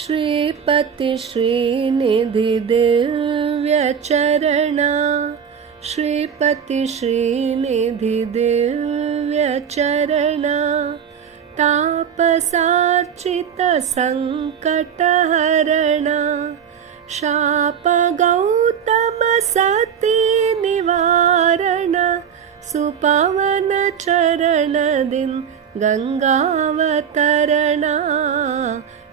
ಶ್ರೀಪತಿ ಶ್ರೀನಿಧಿ ದಿವ್ಯ ಚರಣ, ಶ್ರೀಪತಿ ಶ್ರೀನಿಧಿ ದಿವ್ಯ ಚರಣ, ತಾಪಸಾರ್ಚಿತ ಸಂಕಟಹರಣ, ಶಾಪ ಗೌತಮ ಸತಿ ನಿವಾರಣ, ಸುಪವನ ಚರಣದಿನ್ ಗಂಗಾವತರಣ,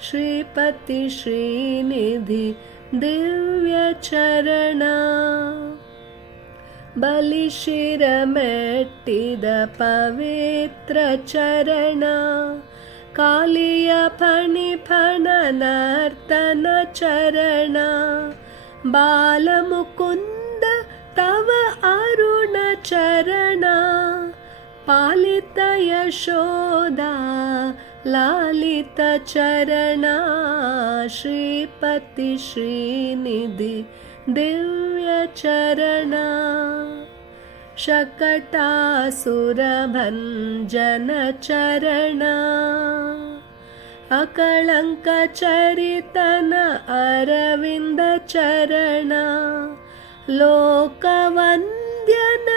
ಶ್ರೀಪತಿ ಶ್ರೀನಿಧಿ ದಿವ್ಯ ಚರಣ. ಬಲಿಶಿರ ಮೆಟ್ಟಿದ ಪವಿತ್ರ ಚರಣ, ಕಾಲಿಯ ಫಣಿಫಣ ನರ್ತನ ಚರಣ, ಬಾಲಮುಕುಂದ ತವ ಅರುಣ ಚರಣ, ಪಾಲಿತ ಯಶೋದ ಲಾಲಿತ ಚರಣ, ಶ್ರೀಪತಿ ಶ್ರೀನಿಧಿ ದಿವ್ಯ ಚರಣ. ಶಕಟಾಸುರ ಭಂಜನ ಚರಣ, ಅಕಳಂಕ ಚರಿತನ ಅರವಿಂದ ಚರಣ, ಲೋಕವಂದ್ಯನ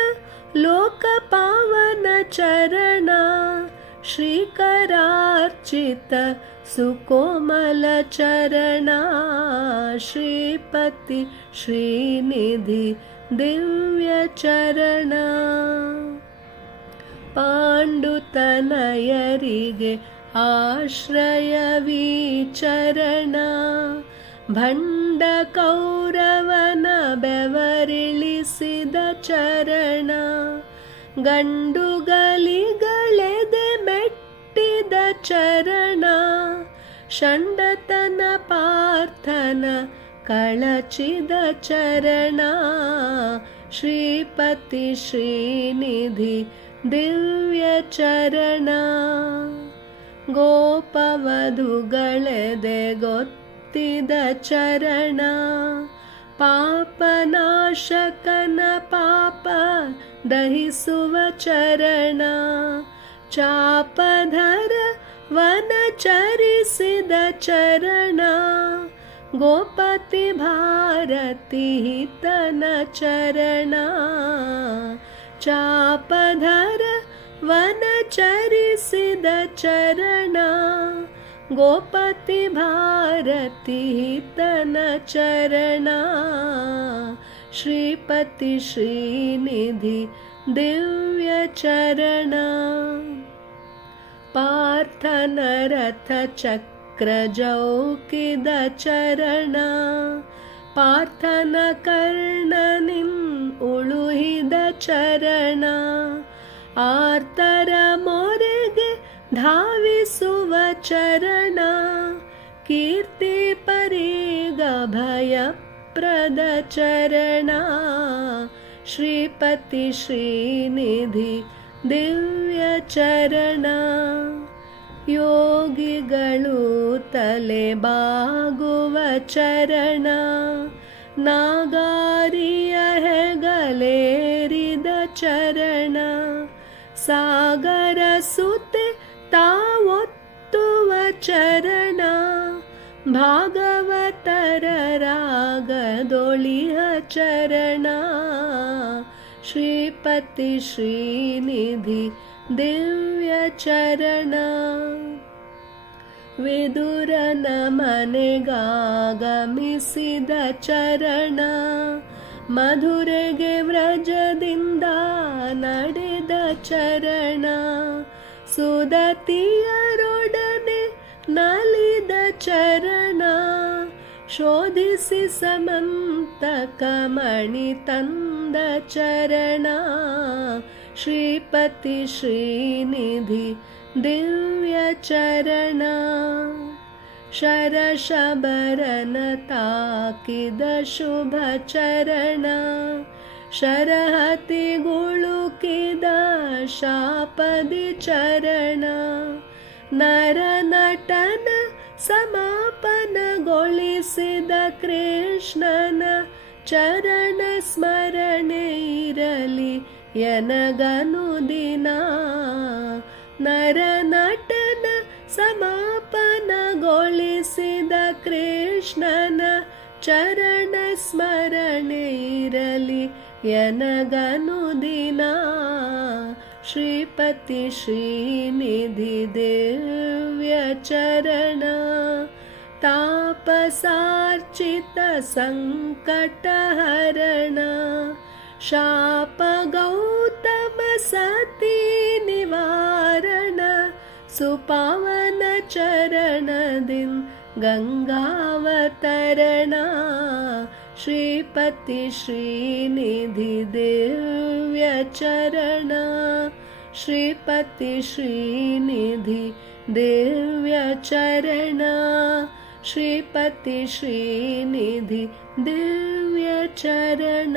ಲೋಕಪಾವನ ಚರಣ, ಶ್ರೀಕರಾರ್ಚಿತ ಸುಕೋಮಲ ಚರಣ, ಶ್ರೀಪತಿ ಶ್ರೀನಿಧಿ ದಿವ್ಯ ಚರಣ. ಪಾಂಡುತನಯರಿಗೆ ಆಶ್ರಯವೀ ಚರಣ, ಭಂಡ ಕೌರವನ ಬೆವರಿಳಿಸಿದ ಚರಣ, ಗಂಡುಗಲಿಗಳೆದೆ ಮೆಟ್ಟಿದ ಚರಣ, ಷಂಡತನ ಪಾರ್ಥನ ಕಳಚಿದ ಚರಣ, ಶ್ರೀಪತಿ ಶ್ರೀನಿಧಿ ದಿವ್ಯ ಚರಣ. ಗೋಪವಧುಗಳೆದೆ ಗೊತ್ತಿದ ಚರಣ, ಪಾಪನಾಶಕನ ಪಾಪ ದಹಿಸುವ ಚರಣ, ಚಾಪಧರ ವನಚರಿಸಿದ ಚರಣ, ಗೋಪತಿ ಭಾರತಿ ಹಿತನ ಚರಣ, ಚಾಪಧರ ವನಚರಿಸಿದ ಚರಣ, ಗೋಪತಿ ಭಾರತಿ ಹಿತನ ಚರಣ, ಶ್ರೀಪತಿ ಶ್ರೀನಿಧಿ ದಿವ್ಯ ಚರಣ. ಪಾರ್ಥನ ರಥ ಚಕ್ರ ಜೌಕಿದ ಚರಣ, ಪಾರ್ಥನ ಕರ್ಣನಿನ್ ಉಳುಹಿದ ಚರಣ, ಆರ್ತರ ಮೊರೆಗೆ ಧಾವಿಸುವ ಚರಣ, ಕೀರ್ತಿ ಪರಿಗ ಭಯಪ್ರದ ಚರಣ, ಶ್ರೀಪತಿ ಶ್ರೀನಿಧಿ ದಿವ್ಯ ಚರಣ. ಯೋಗಿಗಳು ತಲೆ ಬಾಗುವ ಚರಣ, ನಾಗಾರಿಯ ಹೆಗಲೇರಿದ ಚರಣ, ಸಾಗರ ಸುತೆ ತಾವೊತ್ತುವ ಚರಣ, ಭಾಗವತರ ರಾಗದೊಳಿಹ ಚರಣ, ಶ್ರೀಪತಿ ಶ್ರೀನಿಧಿ ದಿವ್ಯ ಚರಣ. ವಿದುರನ ಮನೆಗಾಗಮಿಸಿದ ಚರಣ, ಮಧುರೆಗೆ ವ್ರಜದಿಂದ ನಡೆದ ಚರಣ, ಸುದತಿಯರೊಡನೆ ನಲಿದ ಚರಣ, ಶೋಧಿಸಿ ಸಮಂತಕ ಮಣಿ ತಂದ ಚರಣ, ಶ್ರೀಪತಿ ಶ್ರೀನಿಧಿ ದಿವ್ಯ ಚರಣ. ಶರಶಬರನ ತಾಕಿದ ಶುಭ ಚರಣ, ಶರಹತಿ ಗುಳುಕಿದ ಶಾಪದಿ ಚರಣ, ನರನಟನ ಸಮಾಪನಗೊಳಿಸಿದ ಕೃಷ್ಣನ ಚರಣ ಸ್ಮರಣೆ ಇರಲಿ ಎನಗನುದಿನ, ನರನಟನ ಸಮಾಪನಗೊಳಿಸಿದ ಕೃಷ್ಣನ ಚರಣ ಸ್ಮರಣೆ ಇರಲಿ ಎನಗನುದಿನ. ಶ್ರೀಪತಿ ಶ್ರೀನಿಧಿ ದಿವ್ಯ ಚರಣ ತಾಪಸಾರ್ಚಿತ ಸಂಕಟಹರಣ. ಶಾಪ ಗೌತಮ ಸತಿ ನಿವಾರಣ ಸುಪಾವನ ಚರಣದಿನ್ ಗಂಗಾವತರಣ. ಶ್ರೀಪತಿ ಶ್ರೀನಿಧಿ ದಿವ್ಯ ಚರಣ ಶ್ರೀಪತಿ ಶ್ರೀನಿಧಿ ದಿವ್ಯ ಚರಣ ಶ್ರೀಪತಿ ಶ್ರೀನಿಧಿ ದಿವ್ಯ ಚರಣ.